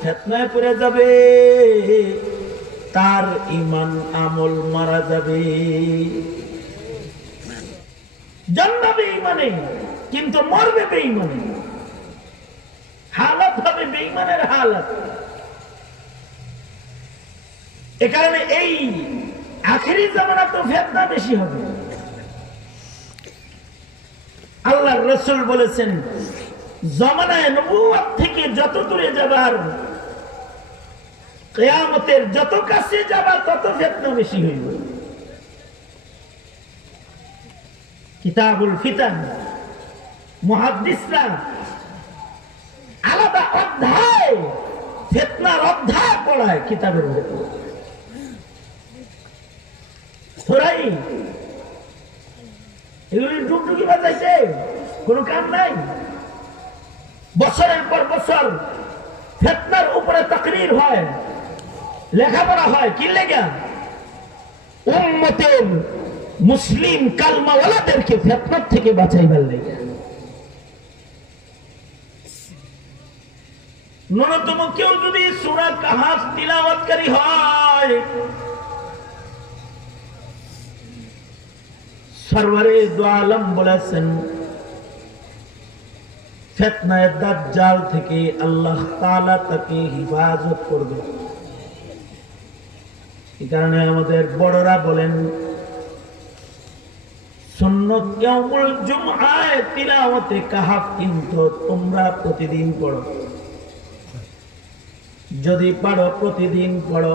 ফিতনায় পড়ে যাবে, তার ঈমান আমল মারা যাবে। জন্মাবে ঈমানে কিন্তু মরবে বেঈমানে, হালত হবে বেঈমানের হালত। এ কারণে এই আখেরি জামানা তো ফিতনা বেশি হবে। আল্লাহর রাসূল বলেছেন, জামানায়ে নবুয়ত থেকে যত দূরে যাবার, কিয়ামতের যত কাছে যাবা তত ফিতনা বেশি হইবে। কিতাবুল ফিতান মুহাদ্দিসরা আলাদা অধ্যায় ফিতনার অধ্যায় পড়ায় কিতাবের মধ্যে। থোড়াই এগুলি টুকটুকি বাজাইছে, কোনো কাম নাই। বছরের পর বছর ফিতনার উপরে তাকরীর হয়, লেখাপড়া হয়। কি লেখা? উম্মতের মুসলিম কালমাওয়ালাদেরকে ফিতনার থেকে বাঁচাইবার লেখা। ন্যূনতম কেউ যদি সূরা কাহাফ তিলাওয়াতকারী হয়, সরওয়ারে দু আলম বলেছেন, ফিতনায়ে দাজ্জাল থেকে আল্লাহ তাআলা তাকে হিফাজত করবে। এই কারণে আমাদের বড়রা বলেন, সুন্নত ইয়াউমুল জুমআয় তিলাওয়াতে কাহাফ কিন্তু তোমরা প্রতিদিন পড়ো। যদি পারো প্রতিদিন পড়ো।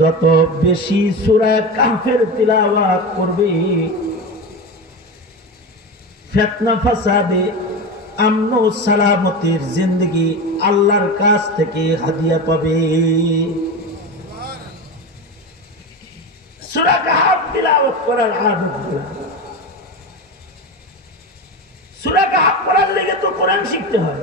যত বেশি সূরা কাহফের তিলাওয়াত করবে, ফিতনা ফাসাদে আমন ও সালামতির জিন্দেগি আল্লাহর কাছ থেকে হাদিয়া পাবে। সূরা কাহফ তিলাওয়াত করার আদত করা। সূরা কাহফ পড়ার লেগে তো কোরআন শিখতে হয়।